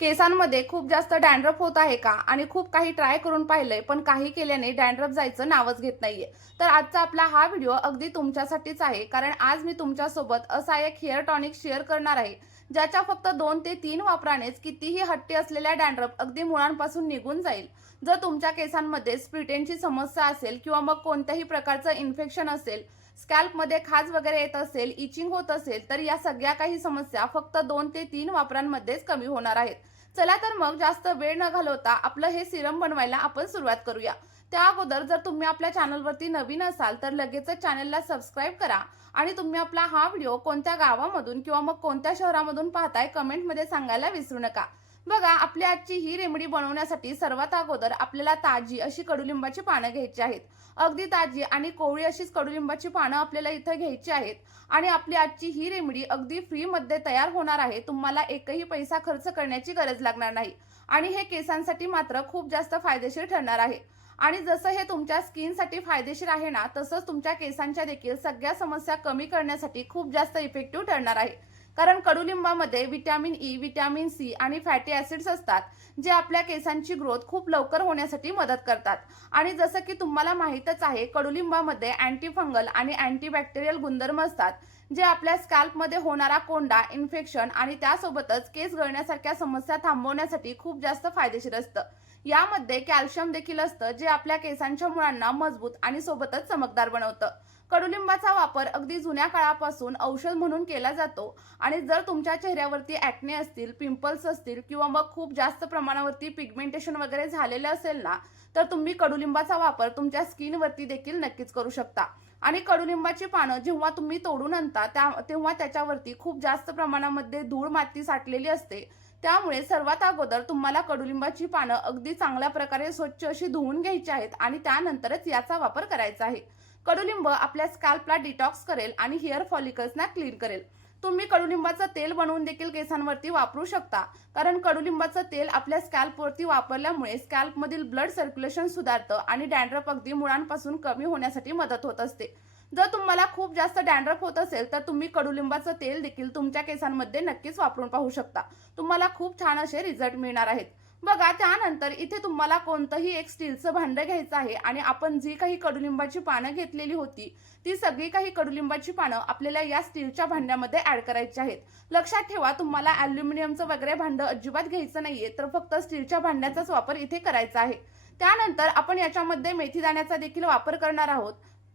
केसांमध्ये खूप जास्त डॅन्ड्रफ होत आहे का आणि खूप काही ट्राय करून पाहिलंय पण काही केल्याने डॅन्ड्रफ जायचं नावच घेत नाहीये. तर आजचा आपला हा व्हिडिओ अगदी तुमच्यासाठीच आहे, कारण आज मी तुमच्यासोबत असा एक हेअर टॉनिक शेअर करणार आहे ज्याच्या फक्त 2 ते 3 वापरानेच कितीही हट्टी असलेल्या डॅन्ड्रफ अगदी मुळांपासून निघून जाईल. जर तुमच्या केसांमध्ये स्प्लिटेनची समस्या असेल किंवा मग कोणत्याही प्रकारचं इन्फेक्शन असेल, स्कॅल्पमध्ये खाज वगैरे येत असेल, इचिंग होत असेल, तर या सगळ्या काही समस्या फक्त 2 ते 3 वापरांमध्येच कमी होणार आहेत. चला तर मग जास्त वेळ न घालवता आपलं हे सिरम बनवायला आपण सुरुवात करूया. त्या अगोदर जर तुम्ही आपल्या चॅनलवरती नवीन असाल तर लगेचच चॅनलला सबस्क्राईब करा आणि तुम्ही आपला हा व्हिडिओ कोणत्या गावामधून किंवा मग कोणत्या शहरामधून पाहताय कमेंटमध्ये सांगायला विसरू नका. बघा, आपली आजची ही रेमेडी बनवण्यासाठी सर्वात अगोदर आपल्याला ताजी अशी कडुलिंबाची पानं घ्यायची आहेत. अगदी ताजी आणि कोवळी अशीच कडुलिंबाची पानं आपल्याला इथे घ्यायची आहेत आणि आपली आजची ही रेमेडी अगदी फ्री मध्ये तयार होणार आहे. तुम्हाला एकही पैसा खर्च करण्याची गरज लागणार नाही आणि हे केसांसाठी मात्र खूप जास्त फायदेशीर ठरणार आहे. आणि जसं हे तुमच्या स्किनसाठी फायदेशीर आहे ना, तसंच तुमच्या केसांच्या देखील सगळ्या समस्या कमी करण्यासाठी खूप जास्त इफेक्टिव्ह ठरणार आहे. कारण कडुलिंबामध्ये व्हिटॅमिन ई, व्हिटॅमिन सी आणि फॅटी ऍसिड्स असतात, जे आपल्या केसांची ग्रोथ खूप लवकर होण्यासाठी मदत करतात. आणि जसं की तुम्हाला माहीतच आहे, कडुलिंबामध्ये अँटी फंगल आणि अँटीबॅक्टेरियल गुणधर्म असतात, जे आपल्या स्कॅल्पमध्ये होणारा कोंडा, इन्फेक्शन आणि त्यासोबतच केस गळण्यासारख्या समस्या थांबवण्यासाठी खूप जास्त फायदेशीर असतं. यामध्ये कॅल्शियम देखील असतं, जे आपल्या केसांच्या मुळांना मजबूत आणि सोबतच चमकदार बनवतं. कडुलिंबाचा वापर अगदी जुन्या काळापासून औषध म्हणून केला जातो आणि जर तुमच्या चेहऱ्यावरती ॲक्ने असतील, पिंपल्स असतील किंवा मग खूप जास्त प्रमाणावरती पिगमेंटेशन वगैरे झालेलं असेल ना, तर तुम्ही कडुलिंबाचा वापर तुमच्या स्किनवरती देखील नक्कीच करू शकता. आणि कडुलिंबाची पानं जेव्हा तुम्ही तोडून आणता तेव्हा त्याच्यावरती खूप जास्त प्रमाणामध्ये धूळ माती साठलेली असते. त्यामुळे सर्वात अगोदर तुम्हाला कडुलिंबाची पानं अगदी चांगल्या प्रकारे स्वच्छ अशी धुवून घ्यायची आहेत आणि त्यानंतरच याचा वापर करायचा आहे. कडुलिंब आपल्या स्कॅल्पला डिटॉक्स करेल आणि हेअर फॉलिकल्सना क्लीन करेल. तुम्ही कडुलिंबाचं तेल बनवून देखील केसांवरती वापरू शकता, कारण कडुलिंबाचं तेल आपल्या स्कॅल्पवरती वापरल्यामुळे स्कॅल्पमधील ब्लड सर्क्युलेशन सुधारतं आणि डॅन्ड्रफ अगदी मुळांपासून कमी होण्यासाठी मदत होत असते. जर तुम्हाला खूप जास्त डॅन्ड्रफ होत असेल तर तुम्ही कडुलिंबाचं तेल देखील तुमच्या केसांमध्ये नक्कीच वापरून पाहू शकता. तुम्हाला खूप छान असे रिझल्ट मिळणार आहेत. बघा, त्यानंतर इथे तुम्हाला कोणतंही एक स्टीलचं भांडं घ्यायचं आहे आणि आपण जी काही कडुलिंबाची पानं घेतलेली होती, ती सगळी काही कडुलिंबाची पानं आपल्याला या स्टीलच्या भांड्यामध्ये ऍड करायची आहेत. लक्षात ठेवा, तुम्हाला अॅल्युमिनियमचं वगैरे भांडं अजिबात घ्यायचं नाहीये, तर फक्त स्टीलच्या भांड्याचाच वापर इथे करायचा आहे. त्यानंतर आपण याच्यामध्ये मेथी दाण्याचा देखील वापर करणार आहोत,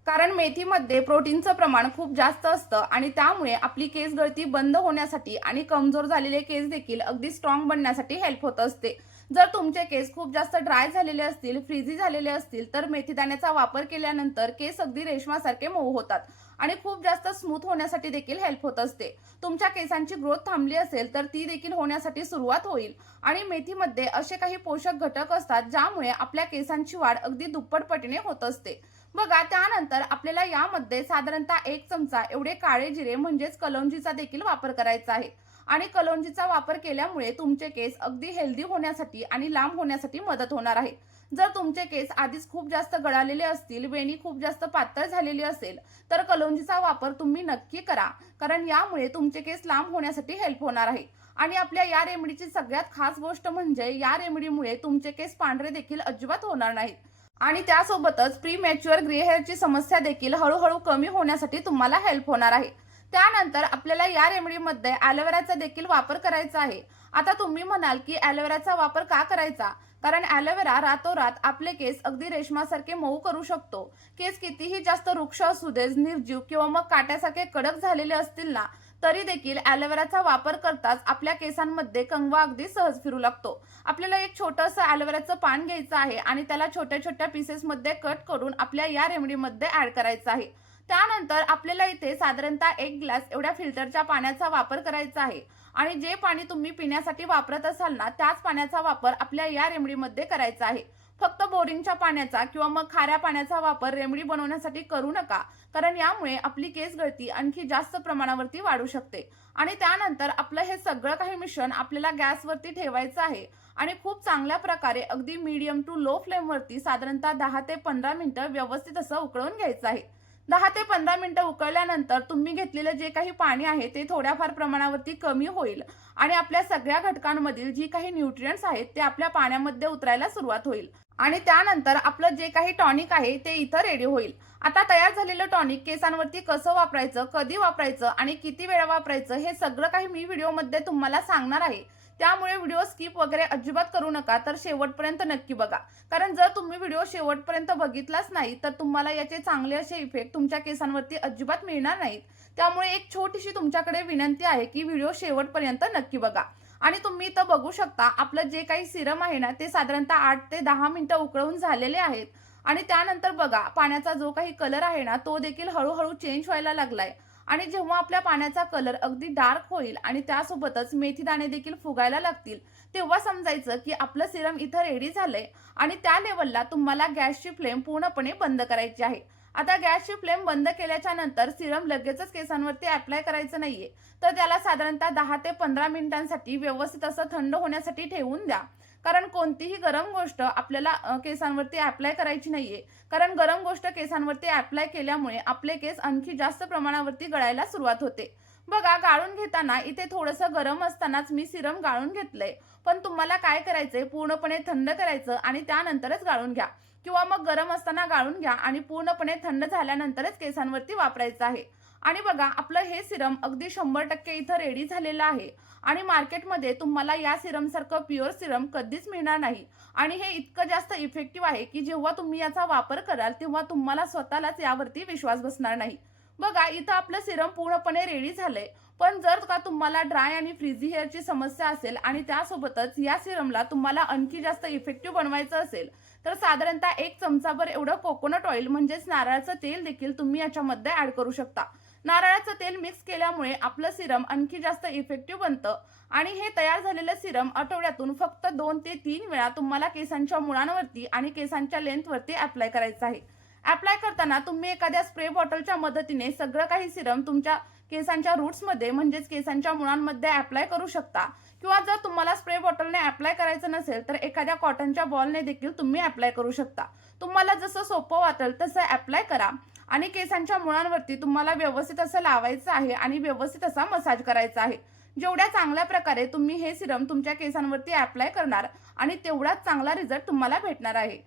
कारण मेथीमध्ये प्रोटीनचं प्रमाण खूप जास्त असतं आणि त्यामुळे आपली केस गळती बंद होण्यासाठी आणि कमजोर झालेले केस देखील अगदी स्ट्रॉंग बनण्यासाठी हेल्प होत असते. जर तुमचे केस खूप जास्त ड्राय झालेले असतील, फ्रीझी झालेले असतील, तर मेथीदाण्याचा वापर केल्यानंतर केस अगदी रेशमासारखे मऊ होतात आणि खूप जास्त स्मूथ होण्यासाठी देखील हेल्प होत असते. तुमच्या केसांची ग्रोथ थांबली असेल तर ती देखील होण्यासाठी सुरुवात होईल. आणि मेथीमध्ये असे काही पोषक घटक असतात ज्यामुळे आपल्या केसांची वाढ अगदी दुप्पट पटीने होत असते. बघा, त्यानंतर आपल्याला यामध्ये साधारणतः 1 चमचा एवढे काळे जिरे म्हणजेच कलौंजीचा देखील वापर करायचा आहे. आणि कलौंजीचा वापर केल्यामुळे तुमचे केस अगदी हेल्दी होण्यासाठी आणि लांब होण्यासाठी मदत होणार आहे. जर तुमचे केस आधीच खूप जास्त गळालेले असतील, वेणी खूप जास्त पातळ झालेली असेल, तर कलौंजीचा वापर तुम्ही नक्की करा, कारण यामुळे तुमचे केस लांब होण्यासाठी हेल्प होणार आहे. आणि आपल्या या रेमेडीची सगळ्यात खास गोष्ट म्हणजे या रेमेडीमुळे तुमचे केस पांढरे देखील अजिबात होणार नाहीत आणि त्यासोबतच प्री मॅच्युअर ग्रे हेअरची समस्या देखील हळूहळू कमी होण्यासाठी तुम्हाला हेल्प होणार आहे. त्यानंतर आपल्याला या रेमेडीमध्ये ॲलोवेराचा देखील वापर करायचा आहे. आता तुम्ही म्हणाल की ॲलोवेराचा वापर का करायचा? कारण ॲलोवेरा रातोरात आपले केस अगदी रेशमासारखे मऊ करू शकतो. केस कितीही जास्त वृक्ष असू दे, निर्जीव किंवा मग काट्यासारखे कडक झालेले असतील ना, तरी देखील ॲलोवेराचा वापर करताच आपल्या केसांमध्ये कंगवा अगदी सहज फिरू लागतो. आपल्याला एक छोटंसं ॲलोवेराचं पान घ्यायचं आहे आणि त्याला छोट्या छोट्या पीसेसमध्ये कट करून आपल्या या रेमेडीमध्ये ऍड करायचं आहे. त्यानंतर आपल्याला इथे साधारणतः 1 ग्लास एवढ्या फिल्टरच्या पाण्याचा वापर करायचा आहे आणि जे पाणी तुम्ही पिण्यासाठी वापरत असाल ना, त्याच पाण्याचा वापर आपल्या या रेमेडीमध्ये करायचा आहे. फक्त बोरिंगच्या पाण्याचा किंवा मग खाऱ्या पाण्याचा वापर रेमेडी बनवण्यासाठी करू नका, कारण यामुळे आपली केस गळती आणखी जास्त प्रमाणावरती वाढू शकते. आणि त्यानंतर आपलं हे सगळं काही मिश्रण आपल्याला गॅसवरती ठेवायचं आहे आणि खूप चांगल्या प्रकारे अगदी मीडियम टू लो फ्लेमवरती साधारणतः 10 ते 15 मिनिटं व्यवस्थित असं उकळून घ्यायचं आहे. 10 ते 15 मिनिटं उकळल्यानंतर तुम्ही घेतलेलं जे काही पाणी आहे ते थोड्याफार प्रमाणावरती कमी होईल आणि आपल्या सगळ्या घटकांमधील जी काही न्यूट्रिएंट्स आहेत ते आपल्या पाण्यामध्ये उतरायला सुरुवात होईल आणि त्यानंतर आपलं जे काही टॉनिक आहे ते इथं रेडी होईल। आता तयार झालेलं टॉनिक केसांवरती कसं वापरायचं, कधी वापरायचं आणि किती वेळा वापरायचं हे सगळं काही मी व्हिडिओमध्ये तुम्हाला सांगणार आहे। त्यामुळे व्हिडिओ स्किप वगैरे अजिबात करू नका, तर शेवटपर्यंत नक्की बघा। कारण जर तुम्ही व्हिडिओ शेवटपर्यंत बघितलाच नाही तर तुम्हाला याचे चांगले असे इफेक्ट तुमच्या केसांवरती अजिबात मिळणार नाहीत। त्यामुळे एक छोटीशी तुमच्याकडे विनंती आहे की व्हिडिओ शेवटपर्यंत नक्की बघा। आणि तुम्ही इथं बघू शकता आपलं जे काही सिरम आहे ना ते साधारणतः 8 ते 10 मिनिटं उकळून झालेले आहेत आणि त्यानंतर बघा पाण्याचा जो काही कलर आहे ना तो देखील हळूहळू चेंज व्हायला लागलाय आणि जेव्हा आपल्या पाण्याचा कलर अगदी डार्क होईल आणि त्यासोबतच मेथी दाणे देखील फुगायला लागतील तेव्हा समजायचं की आपलं सिरम इथं रेडी झालंय आणि त्या लेवलला तुम्हाला गॅसची फ्लेम पूर्णपणे बंद करायची आहे। आता गॅसची फ्लेम बंद केल्याच्या नंतर सिरम लगेचच केसांवरती अप्लाय करायचं नाहीये, तर त्याला साधारणतः 10 ते 15 मिनिटांसाठी व्यवस्थित असं थंड होण्यासाठी ठेवून द्या। कारण कोणतीही गरम गोष्ट आपल्याला केसांवरती अप्लाय करायची नाहीये, कारण गरम गोष्ट केसांवरती अप्लाय केल्यामुळे आपले केस आणखी जास्त प्रमाणावरती गळायला सुरुवात होते। बघा गाळून घेताना इथे थोडंसं गरम असतानाच मी सिरम गाळून घेतलंय, पण तुम्हाला काय करायचंय पूर्णपणे थंड करायचं आणि त्यानंतरच गाळून घ्या किंवा मग गरम असताना गाळून घ्या आणि पूर्णपणे थंड झाल्यानंतरच केसांवरती वापरायचं आहे। आणि बघा आपलं हे सिरम अगदी 100% इथं रेडी झालेलं आहे आणि मार्केटमध्ये तुम्हाला या सिरम सारखं प्युअर सिरम कधीच मिळणार नाही आणि हे इतकं जास्त इफेक्टिव्ह आहे की जेव्हा तुम्ही याचा वापर कराल तेव्हा तुम्हाला स्वतःलाच यावरती विश्वास बसणार नाही। बघा इथं आपलं सिरम पूर्णपणे रेडी झालंय, पण जर का तुम्हाला ड्राय आणि फ्रीझी हेअरची समस्या असेल आणि त्यासोबतच या सिरमला तुम्हाला आणखी जास्त इफेक्टिव्ह बनवायचं असेल तर साधारणतः 1 चमचाभर एवढं कोकोनट ऑइल म्हणजेच नारळाचं तेल देखील तुम्ही याच्यामध्ये ऍड करू शकता। नारळाचं तेल मिक्स केल्यामुळे आपलं सिरम आणखी जास्त इफेक्टिव्ह बनतं आणि हे तयार झालेलं सिरम आठवड्यातून फक्त 2 ते 3 वेळा तुम्हाला केसांच्या मुळांवरती आणि केसांच्या लेंथवरती अप्लाय करायचं आहे। अप्लाय करताना तुम्ही एखाद्या स्प्रे बॉटलच्या मदतीने सगळं काही सिरम तुमच्या केसांच्या रूट्समध्ये म्हणजेच केसांच्या मुळांमध्ये अप्लाय करू शकता किंवा जर तुम्हाला स्प्रे बॉटलने अप्लाय करायचं नसेल तर एखाद्या कॉटनच्या बॉलने देखील तुम्ही अप्लाय करू शकता। तुम्हाला जसं सोपं वाटेल तसं अप्लाय करा आणि केसांच्या मुळांवरती तुम्हाला व्यवस्थित असं लावायचं आहे आणि व्यवस्थित असा मसाज करायचा आहे। जेवढ्या चांगल्या प्रकारे तुम्ही हे सिरम तुमच्या केसांवरती अप्लाय करणार आणि तेवढाच चांगला रिझल्ट तुम्हाला भेटणार आहे।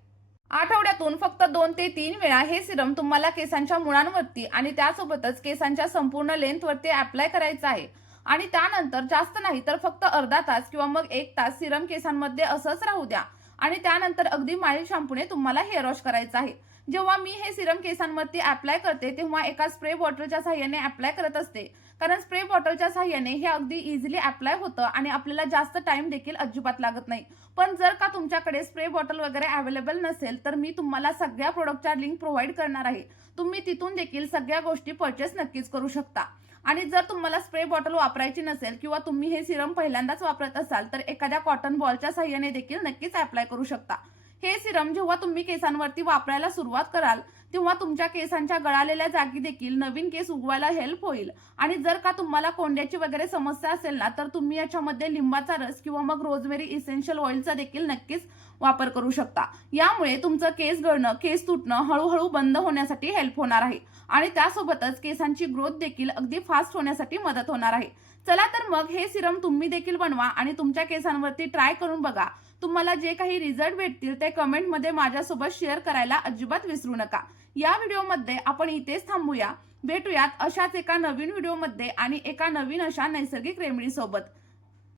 आठवड्यातून फक्त 2 ते 3 वेळा हे सिरम तुम्हाला केसांच्या मुळांवरती आणि त्यासोबतच केसांच्या संपूर्ण लेंथवरती अप्लाय करायचं आहे आणि त्यानंतर जास्त नाही तर फक्त अर्धा तास किंवा मग 1 तास सिरम केसांमध्ये असंच राहू द्या आणि त्यानंतर अगदी माइल्ड शॅम्पूने तुम्हाला हेअर वॉश करायचं आहे। जेव्हा मी हे सिरम केसांवरती अप्लाय करते तेव्हा एका स्प्रे बॉटलच्या सहाय्याने अप्लाय करत असते, कारण स्प्रे बॉटलच्या सहाय्याने हे अगदी इझिली अप्लाय होतं आणि आपल्याला जास्त टाइम देखील अजिबात लागत नाही। पण जर का तुमच्याकडे स्प्रे बॉटल वगैरे अवेलेबल नसेल तर मी तुम्हाला सगळ्या प्रोडक्टच्या लिंक प्रोव्हाइड करणार आहे, तुम्ही तिथून देखील सगळ्या गोष्टी परचेस नक्कीच करू शकता। आणि जर तुम्हाला स्प्रे बॉटल वापरायची नसेल किंवा तुम्ही हे सिरम पहिल्यांदाच वापरत असाल तर एखाद्या कॉटन बॉलच्या सहाय्याने देखील नक्कीच अप्लाय करू शकता। हे सिरम जेव्हा तुम्ही केसांवरती वापरायला सुरुवात कराल तेव्हा तुमच्या केसांच्या गळालेल्या जागी देखील नवीन केस उगवायला हेल्प होईल आणि जर का तुम्हाला कोंड्याची वगैरे समस्या असेल ना तर तुम्ही याच्यामध्ये लिंबाचा रस किंवा मग रोजमेरी इसेन्शियल ऑइलचा देखील नक्कीच वापर करू शकता। यामुळे तुमचं केस गळणं, केस तुटणं हळूहळू बंद होण्यासाठी हेल्प होणार आहे आणि त्यासोबतच केसांची ग्रोथ देखील अगदी फास्ट होण्यासाठी मदत होणार आहे। चला तर मग हे सिरम तुम्ही देखील बनवा आणि तुमच्या केसांवरती ट्राय करून बघा। तुम्हाला जे काही रिझल्ट भेटतील ते कमेंटमध्ये माझ्यासोबत शेअर करायला अजिबात विसरू नका। या व्हिडिओमध्ये आपण इथेच थांबूया, भेटूयात अशाच एका नवीन व्हिडिओमध्ये आणि एका नवीन अशा नैसर्गिक रेमेडी सोबत।